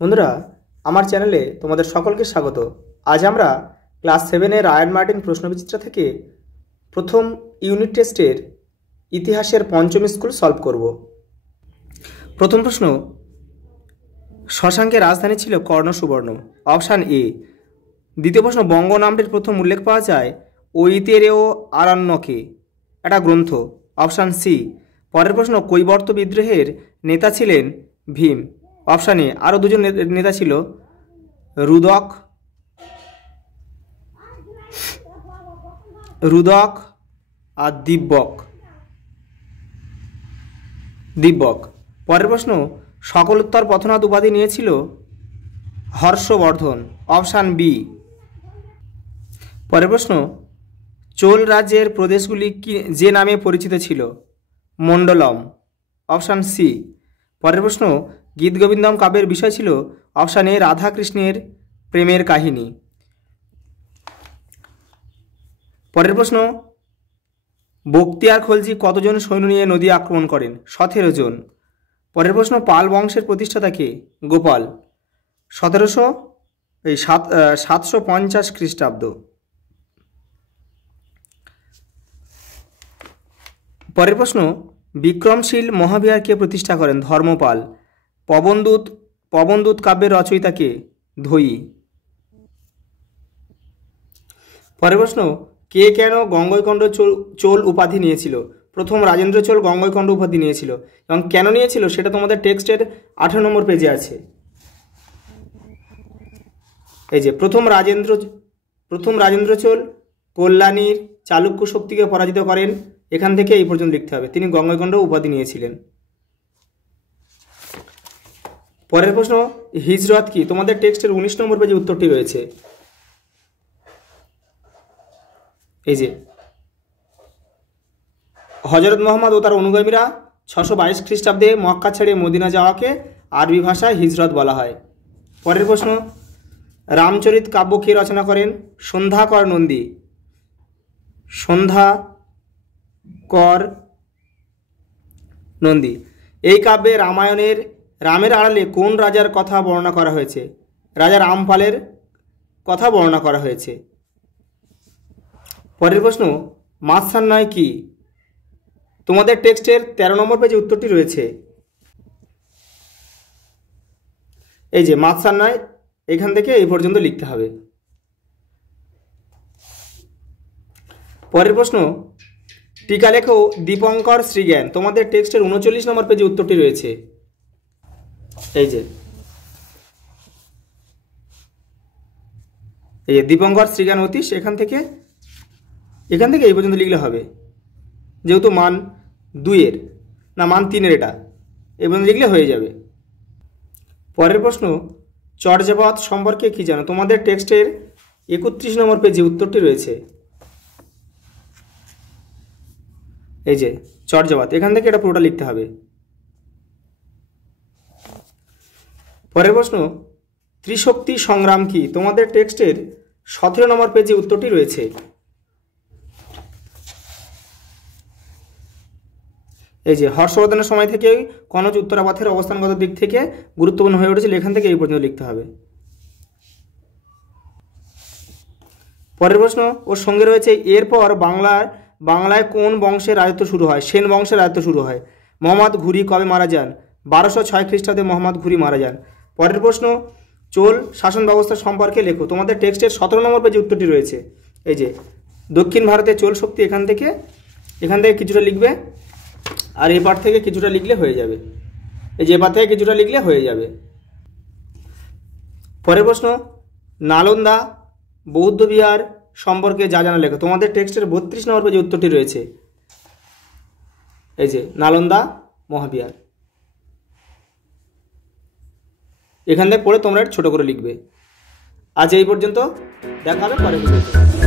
বন্ধুরা, আমার চ্যানেলে তোমাদের সকলকে স্বাগত। আজ আমরা ক্লাস 7-এর রায়ান মার্টিন প্রশ্নবিচিত্রা থেকে প্রথম ইউনিট টেস্টের ইতিহাসের পঞ্চম স্কুল সলভ করব। প্রথম প্রশ্ন, শশাঙ্কের রাজধানী ছিল কর্ণ সুবর্ণ। Option A. দ্বিতীয় প্রশ্ন, বঙ্গ নামটির প্রথম উল্লেখ পাওয়া যায় ঐতিরেয় আরণ্যকে, একটা গ্রন্থ। Option C. পরের প্রশ্ন, কৈবর্ত বিদ্রোহের নেতা ছিলেন ভীম। Option A. আরও দুজন নেতা ছিল, রুদক আর দিব্যক। পরের প্রশ্ন, সকলোত্তর পথনাথ উপাধি নিয়েছিল হর্ষবর্ধন। Option B. পরের প্রশ্ন, চোল রাজ্যের প্রদেশগুলি কি যে নামে পরিচিত ছিল? মণ্ডলম। Option C. পরের প্রশ্ন, গীতগোবিন্দম কাব্যের বিষয় ছিল? অপশান এ, রাধা কৃষ্ণের প্রেমের কাহিনী। পরের প্রশ্ন, বখতিয়ার খলজি কতজন সৈন্য নিয়ে নদী আক্রমণ করেন? 17 জন। পরের প্রশ্ন, পাল বংশের প্রতিষ্ঠাতা কে? গোপাল। 750 খ্রিস্টাব্দ। পরের প্রশ্ন, বিক্রমশীল মহাবিহার কে প্রতিষ্ঠা করেন? ধর্মপাল। পবনদূত কাব্যের রচয়িতা কে? ধয়ী। পরের প্রশ্ন, কে কেন গঙ্গৈকণ্ড চোল উপাধি নিয়েছিল? প্রথম রাজেন্দ্র চোল গঙ্গৈকণ্ড উপাধি নিয়েছিল, এবং কেন নিয়েছিল সেটা তোমাদের টেক্সটের 18 নম্বর পেজে আছে। এই যে প্রথম রাজেন্দ্র চোল কল্যাণীর চালুক্য শক্তিকে পরাজিত করেন, এখান থেকে এই পর্যন্ত লিখতে হবে। তিনি গঙ্গৈকণ্ড উপাধি নিয়েছিলেন। পরের প্রশ্ন, হিজরত কি? তোমাদের টেক্সটের 19 নম্বর পেজে উত্তরটি রয়েছে। এই যে হযরত মুহাম্মদ ও তার অনুগামীরা 622 খ্রিস্টাব্দে মক্কা ছেড়ে মদিনা যাওয়াকে আরবি ভাষায় হিজরত বলা হয়। পরের প্রশ্ন, রামচরিত কাব্য কে রচনা করেন? সন্ধ্যাকর নন্দী। এই কাব্যে রামায়ণের রামের আড়ালে কোন রাজার কথা বর্ণনা করা হয়েছে? রাজা রামপালের কথা বর্ণনা করা হয়েছে। পরের প্রশ্ন, মাৎসান্যায় কি? তোমাদের টেক্সটের 13 নম্বর পেজে উত্তরটি রয়েছে। এই যে মাৎসান্যায়, এখান থেকে এই পর্যন্ত লিখতে হবে। পরের প্রশ্ন, টিকা লেখো দীপঙ্কর শ্রীজ্ঞান। তোমাদের টেক্সটের 39 নম্বর পেজে উত্তরটি রয়েছে। এই যে দীপঙ্কর শ্রীজ্ঞান অতীশ, এখান থেকে এই পর্যন্ত লিখলে হবে। যেহেতু মান 2-এর না মান 3-এর, এটা এই পর্যন্ত লিখলে হয়ে যাবে। পরের প্রশ্ন, চর্যাপদ সম্পর্কে কি জানো? তোমাদের টেক্সটের 31 নম্বর পেজে উত্তরটি রয়েছে। এই যে চর্যাপদ, এখান থেকে এটা পুরোটা লিখতে হবে। পরের প্রশ্ন, ত্রিশক্তি সংগ্রাম কি? তোমাদের টেক্সটের 17 নম্বর পেজে উত্তরটি রয়েছে। এই যে হর্ষবর্ধনের সময় থেকেই কনজ উত্তরাপথের অবস্থানগত দিক থেকে গুরুত্বপূর্ণ হয়ে উঠেছিল, এখান থেকে এই পর্যন্ত লিখতে হবে। পরের প্রশ্ন, ওর সঙ্গে রয়েছে এরপর বাংলায় কোন বংশের রাজত্ব শুরু হয়? সেন বংশের রাজত্ব শুরু হয়। মোহাম্মদ ঘুরি কবে মারা যান? 1206 খ্রিস্টাব্দে মোহাম্মদ ঘুরি মারা যান। পরের প্রশ্ন, চোল শাসন ব্যবস্থা সম্পর্কে লেখো। তোমাদের টেক্সটের 17 নম্বর পেজে উত্তরটি রয়েছে। এই যে দক্ষিণ ভারতে চোল শক্তি, এখান থেকে কিছুটা লিখবে, আর এ পাঠ থেকে কিছুটা লিখলে হয়ে যাবে। এই যে এপার থেকে কিছুটা লিখলে হয়ে যাবে। পরের প্রশ্ন, নালন্দা বৌদ্ধ বিহার সম্পর্কে যা জানা লেখো। তোমাদের টেক্সটের 32 নম্বর পেজে উত্তরটি রয়েছে। এই যে নালন্দা মহাবিহার, এখান থেকে পড়ে তোমরা ছোট করে লিখবে। আজ এই পর্যন্ত, দেখা হবে পরের ভিডিওতে।